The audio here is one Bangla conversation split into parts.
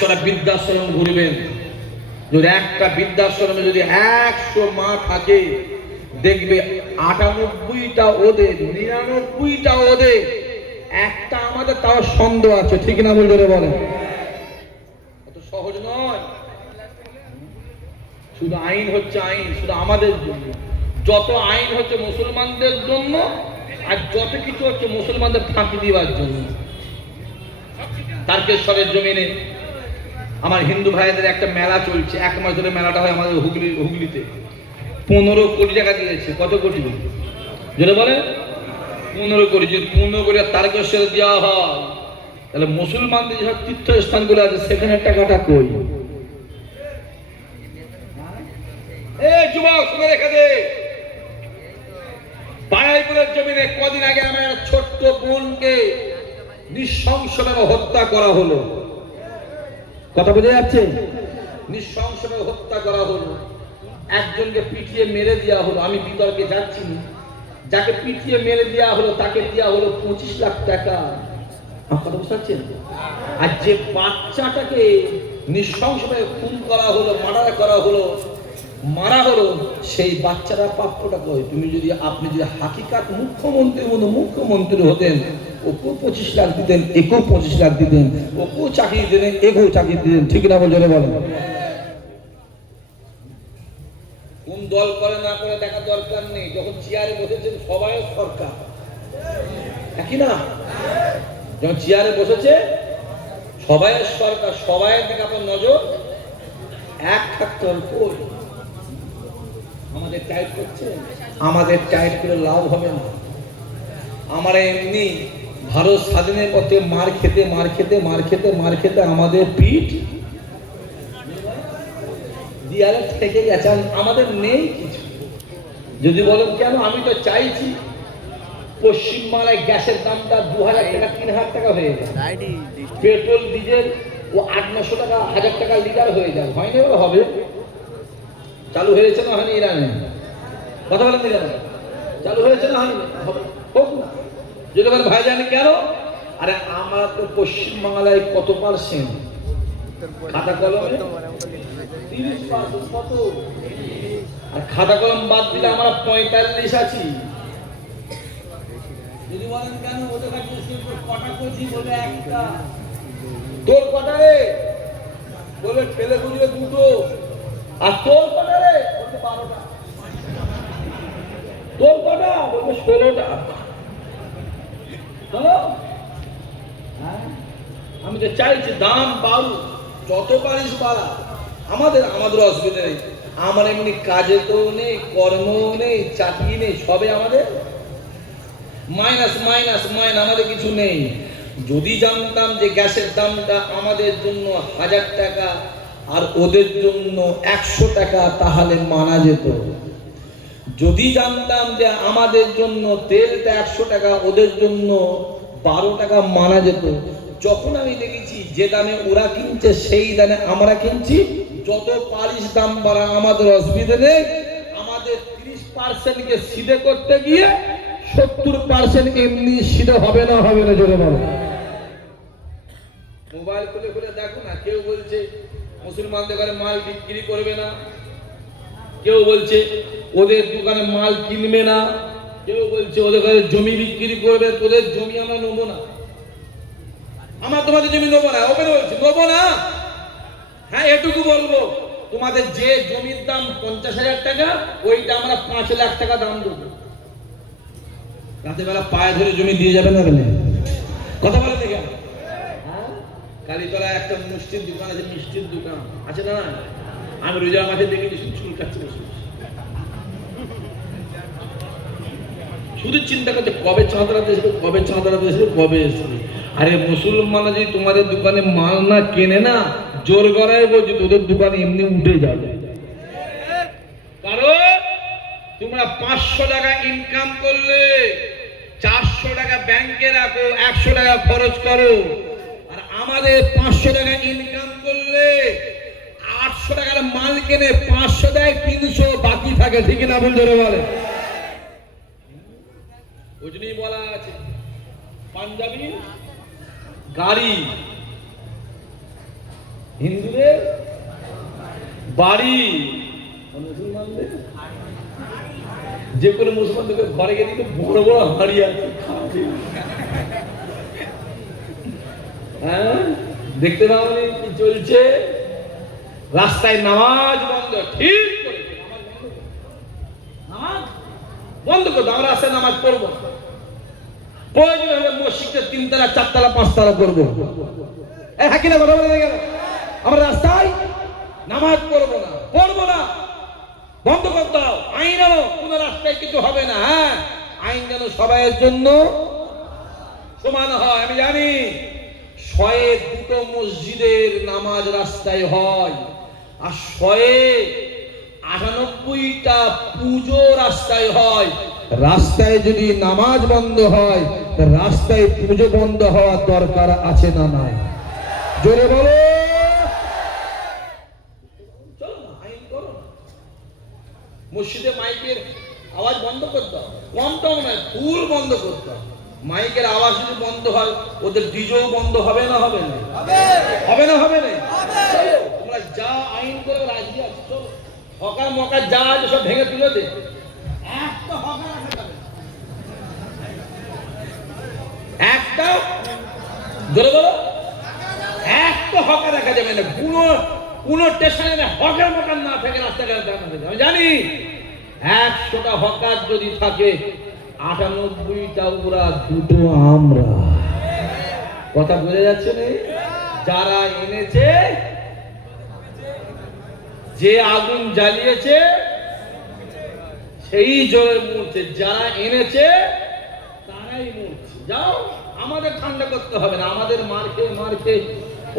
100টা বৃদ্ধাশ্রম ঘুরবেন, যদি একটা বৃদ্ধাশ্রমে যদি 100 মা থাকে, দেখবে 98টা ওদের, 99টা ওদের, একটা আমাদের। তাও সন্দেহ আছে, ঠিক না বলতে বলেন? অত সহজ নয়। শুধু আইন হচ্ছে আইন শুধু আমাদের জন্য, যত আইন হচ্ছে মুসলমানদের জন্য, আর যত কিছু হচ্ছে মুসলমানদের ফাঁকি দিবার জন্য। তারকেশ্বরের জমিনে আমার হিন্দু ভাইদের একটা মেলা চলছে, 1 মাস ধরে মেলাটা হয় আমাদের হুগলিতে। 15 কোটি টাকা দিয়েছে। কত কোটি? যেটা বলে 15 কোটি। যদি 15 কোটি তারকেশ্বরে দেওয়া হয়, তাহলে মুসলমানদের যেসব তীর্থস্থানগুলো আছে সেখানে টাকাটা কই? এই যুবক শুনে রেখে দে, বারাইপুরের জমিনে কদিন আগে আমার ছোট্ট বোনকে নৃশংসভাবে হত্যা করা হলো। কথা বোঝা যাচ্ছে? নৃশংসভাবে হত্যা করা হলো, একজনকে পিটিয়ে মেরে দেওয়া হলো। আমি বিতর্কে যাচ্ছি না, যাকে পিটিয়ে মেরে দেওয়া হলো তাকে দেওয়া হলো 25 লাখ টাকা। কথা বুঝতে পারছেন? আর যে বাচ্চাটাকে নৃশংসভাবে খুন করা হলো, মারা হলো, সেই বাচ্চারা প্রাপ্যটা কই? আপনি যদি হাকিকাত মুখ্যমন্ত্রী হতেন, ওকেও 25 লাখ দিতেন, একেও 25 লাখ দিতেন, ওকেও চাকরি দিতেন, একেও চাকরি দিতেন, ঠিক না বলে বলেন? কোন দল করে না করে দেখা দরকার নেই। যখন চেয়ারে বসেছেন সবাই সরকার, একই না? যখন চেয়ারে বসেছে সবাই সরকার, সবাই দিকে আপনার নজর এক থাকতে হবে। আমাদের টাইট করছে, আমাদের টাইট করে লাভ হবে না। আমরা এমনি ভারত স্বাধীনের পথে মার খেতে আমাদের পিঠ দিয়ালে থেকে গেছে, আমাদের নেই কিছু। যদি বলেন কেন, আমি তো চাইছি পশ্চিমবাংলায় গ্যাসের দামটা 2000 টাকা 3000 টাকা হয়ে যায়, পেট্রোল ডিজেল ও 800-900 টাকা 1000 টাকা লিটার হয়ে যায়। হয়নি? এবার হবে। চালু হয়েছে না হয়নি? ইরানে কথা বলেন, ইরানে চালু হয়েছে না হয়নি? হোক না। যদি বলেন ভাই জানি কেন, আরে আমরা তো পশ্চিমবাংলায় কত পার্সেন্ট খাতা কলমে 30%, কত? আর খাতা কলম বাদ দিলে আমরা 45 আছি। যদি বলেন কেন, ওদের কাছে কটা করছি, বলে একটা। তোর কটা রে? বলে ছেলে বুঝলে 2টো। আর তোর কটা রে? বলতে 12টা। তোর কটা? বলতে 16টা। চলো, আমি তো চাইছি দাম বাড়ু, যত পারিস বাড়া, আমাদের অসুবিধা নেই। আমার এমনি কাজে তো নেই, কর্ম নেই, চাকরি নেই, সবে আমাদের মাইনাস, আমাদের কিছু নেই। যদি জানতাম যে গ্যাসের দামটা আমাদের জন্য 1000 টাকা আর ওদের জন্য 100 টাকা, তাহলে মানা যেত। যদি জানতাম যে আমাদের জন্য তেলটা 100 টাকা, ওদের জন্য 12 টাকা, মানা যেত। যখন আমি দেখেছি যে দামে ওরা কিনছে সেই দামে আমরা কিনছি, যত পারিস দাম বাড়া, আমাদের অসুবিধা নেই। আমাদের 30%কে সিধে করতে গিয়ে 70% এমনি সিধে হবে না জোরে বলো। মোবাইল খুলে দেখো না, কেউ বলছে মুসলমানদের ঘরে মাল বিক্রি করবে না, কেউ বলছে ওদের দোকানে মাল কিনবে না, কেউ বলছে ওদের ঘরে জমি বিক্রি করবে। তোদের জমি আমরা নেবো না, আমার তোমাদের জমি নেবো না, ওপেন বলছি নেবো না। হ্যাঁ, এটুকু বলবো, তোমাদের যে জমির দাম 50,000 টাকা, ওইটা আমরা 5 লাখ টাকা দাম দেবো। রাতে বেলা পায়ে ধরে জমি দিয়ে যাবে না বলে কথা বলে দেখে। কালীতলায় একটা মিষ্টির দোকান আছে, মিষ্টির দোকান আছে না? আমি রোজা মাঠে দেখেছি চুল কাটছে, শুধু চিন্তা করছে কবে চাঁদরা দেশে, কবে এসবে। আরে মুসলমানরা যদি তোমাদের দোকানে মাল না কেনে না, জোর গড়ায় বলছি তোদের দোকানে এমনি উঠে যাবে। কারণ তোমরা 500 টাকা ইনকাম করলে 400 টাকা ব্যাংকে রাখো, 100 টাকা খরচ করো। আর আমাদের 500 টাকা ইনকাম করলে 800 টাকার মাল কেনে 500 দেয়, 300 বাকি থাকে, ঠিক না ভুল ধরে বলে? ওই জন্যই বলা আছে পাঞ্জাবি গাড়ি হিন্দুদের বাড়ি, মুসলমানদের যে কোনো মুসলমানদের ঘরে গিয়ে দিকে বড় বড় হাড়ি আছে। হ্যাঁ, দেখতে পাবনি কি চলছে? রাস্তায় নামাজ বন্ধ, ঠিক করে নামাজ বন্ধ করবো। আমরা রাস্তায় নামাজ পড়বো, প্রয়োজন হলে মসজিদে 3 তলা 4 তলা 5 তলা করবো। হ্যাঁ কিনা কথা বলে গেল? আমরা রাস্তায় নামাজ পড়বো না, বন্ধ করতে দাও। আইন আনো, কোন রাস্তায় কিছু হবে না। হ্যাঁ, আইন যেন সবাইয়ের জন্য সমান হয়। আমি জানি 102টো মসজিদের নামাজ রাস্তায় হয়, আর 198টা পুজো রাস্তায় হয়। রাস্তায় যদি নামাজ বন্ধ হয়, রাস্তায় পুজো বন্ধ হওয়ার দরকার আছে না নাই? জোরে বলো। মসজিদে মাইকের আওয়াজ বন্ধ করতে হবে, কমটাও নয়, ফুল বন্ধ করতে হবে। মাইকের আওয়াজ যদি বন্ধ হয়, ওদের ডিজেও বন্ধ হবে না? হবে না? হবে না? হবে না? তোমরা যা আইন করে রাজি আছো, হকার মকার যা আছে সব ভেঙে তুলে দে। একটা হকার রাখা যাবে, একটা জোরে বলো, একটা হকার রাখা যাবে না। কোন স্টেশনে হকার মকার না থাকে রাস্তাঘাটে। আমি জানি 100টা হকার যদি থাকে, 98টা ওরা, 2টো আমরা। কথা বোঝা যাচ্ছে না? যারা এনেছে, যে আগুন জ্বালিয়েছে সেই জোরে মরছে, যারা এনেছে তারাই মরছে। যাও, আমাদের ঠান্ডা করতে হবে না, আমাদের মারকে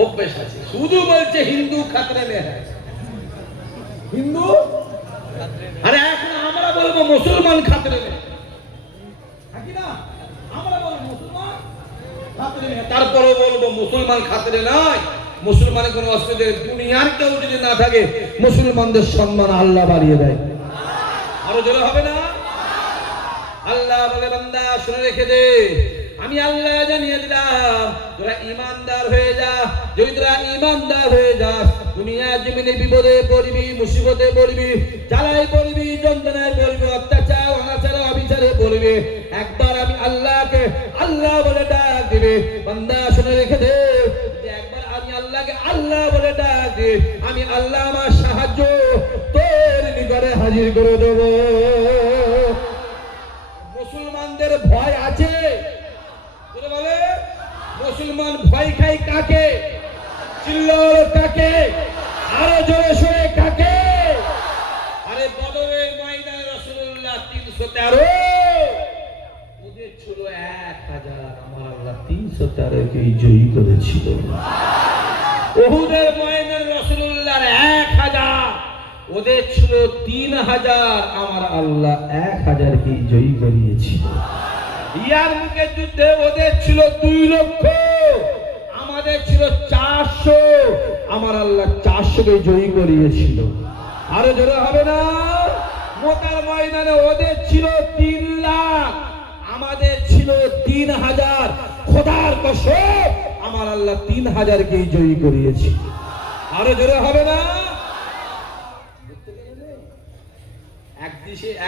অভ্যেস আছে। শুধু বলছে হিন্দু খাতরে মে হ্যায়, হিন্দু। আরে এখন আমরা বলবো মুসলমান খাতরে মে, না আমরা বলবো মুসলমান খাতরে মে, তারপরে বলবো মুসলমান খাতরে নয়। মুসলমানের কোনো অস্তিত্ব, দুনিয়ার কেউ যদি না থাকে, মুসলমানদের সম্মান আল্লাহ বাড়িয়ে দেয়। আরো জোরে হবে না? আল্লাহ বলে, বান্দা শুনে রেখে দে, আমি আল্লাহ জানিয়ে দিলাম, তোরা ইমানদার হয়ে যা। যদি তোরা ইমানদার হয়ে যাস, দুনিয়া জমিনে বিপদে পড়বি, মুসিবতে পড়বি, জ্বালায় পড়বি, যন্ত্রণায় পড়বি, অত্যাচার অনাচার অবিচারে পড়বি, একবার আমি আল্লাহকে আল্লাহ বলে ডাক দিবে। বান্দা শুনে রেখে দে, একবার আমি আল্লাহকে আল্লাহ বলে ডাক দিবে, আমি আল্লাহ আমার সাহায্য তোর নিকটে হাজির করে দেব। মুসলমানদের ভয় আছে? বলে মুসলমান ভয় খাই কাকে? চিল্লাও কাকে? আরো জোরে সোরে কাকে? আরে বদরের ময়দানে রাসূলুল্লাহ 313, ওদের ছিল 1000, আমার আল্লাহ 313 কে জয়ী করেছিল। উহুদের ময়দানে রাসূলুল্লাহর 1000, ওদের ছিল 3000, আমার আল্লাহ 1000 কে জয়ী করিয়েছিল। ইয়ারমুকের যুদ্ধে ওদের ছিল 2 লক্ষ, আমাদের ছিল 400, আমার আল্লাহ 400 কে জয়ী করিয়েছিল। আরো জোরে হবে না? মোতার ময়দানে ওদের ছিল 3 লাখ, আমাদের ছিল 3000। খোদার কসম, আমার আল্লাহ 3000 কে জয়ী করিয়েছিল। আরো জোরে হবে না?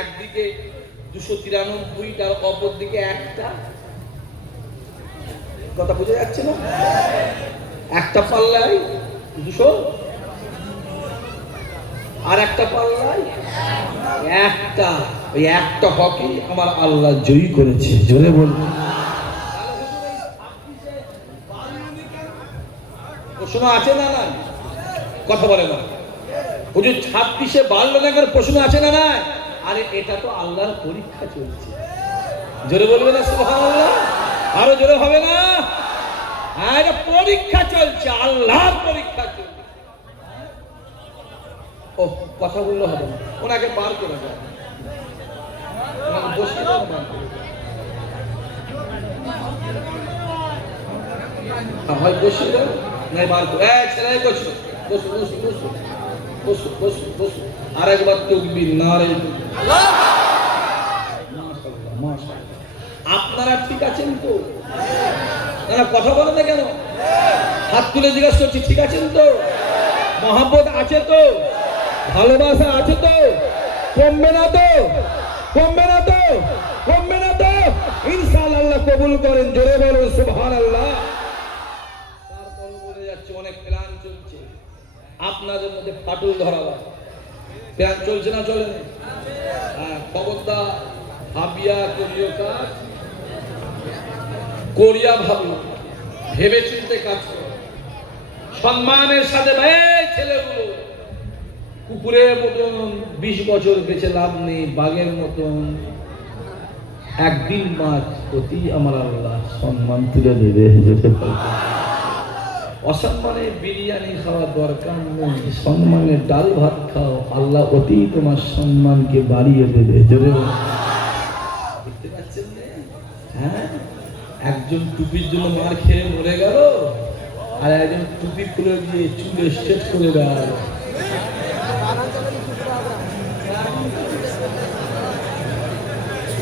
একদিকে 293, অপর দিকে একটা। কথা বুঝে যাচ্ছে না? একটা পাল্লায় 200, আর একটা পাল্লায় একটা। ওই একটা হকি আমার আল্লাহ জয়ী করেছে। জোরে বলুন। প্রশ্ন আছে না? না কথা বলে না। হুজুর 26-এ বাড়লো না, প্রশ্ন আছে না? না। আরে এটা তো আল্লাহর পরীক্ষা চলছে। জোরে বলবে না সুবহানাল্লাহ? আরো জোরে হবে না? এটা পরীক্ষা চলছে, আল্লাহর পরীক্ষা চলছে। ও কথা বললে হবে না, ওনাকে বার করে দেয়, ওনাকে বসিয়ে দেয়, বার করে হয় বসিয়ে দেয়, নাই বার করে। ছেলে বসো বসো বসো বসো বসো বসো বসো। আর একবার তাকবীর, নারে আল্লাহ। মাশাআল্লাহ মাশাআল্লাহ। আপনারা ঠিক আছেন তো? না কথা বলে না কেন? হাত তুলে জিজ্ঞাসা করছি, ঠিক আছেন তো? মহাব্বত আছে তো? ভালোবাসা আছে তো? কমবে না তো? কমবে না তো? কমবে না তো? ইনশাআল্লাহ আল্লাহ কবুল করেন, জোরে বলুন সুবহানাল্লাহ। তারপরে বলে যাচ্ছে অনেক প্ল্যান চলছে আপনাদের মধ্যে ফাটল ধরাবার। প্ল্যান চলছে না চলে না? হ্যাঁ, খবরদার ভাবিয়া করিও কাজ, করিয়া ভাবো, ভেবে চিন্তে কাজ করো, সম্মানের সাথে। এই ছেলেগুলো কুকুরের মতন 20 বছর বেঁচে লাভ নেই, বাঘের মতন একদিন মাছ অতি আমার আল্লাহ সম্মান তুলে দেবে। যেতে পারবে অসম্মানে বিরিয়ানি খাওয়ার দরকার নেই, সম্মানে ডাল ভাত খাও, আল্লাহ অতি তোমার সম্মানকে বাড়িয়ে দেবে। জোরে দেখতে পাচ্ছেন না? হ্যাঁ, একজন টুপির জন্য মার খেয়ে মরে গেল, আর একজন টুপি খুলে দিয়ে চুল স্ট্রেট করে গেল।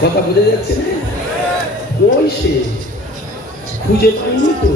কথা বুঝে যাচ্ছে না? ওই সে খুঁজে পাইনি তো।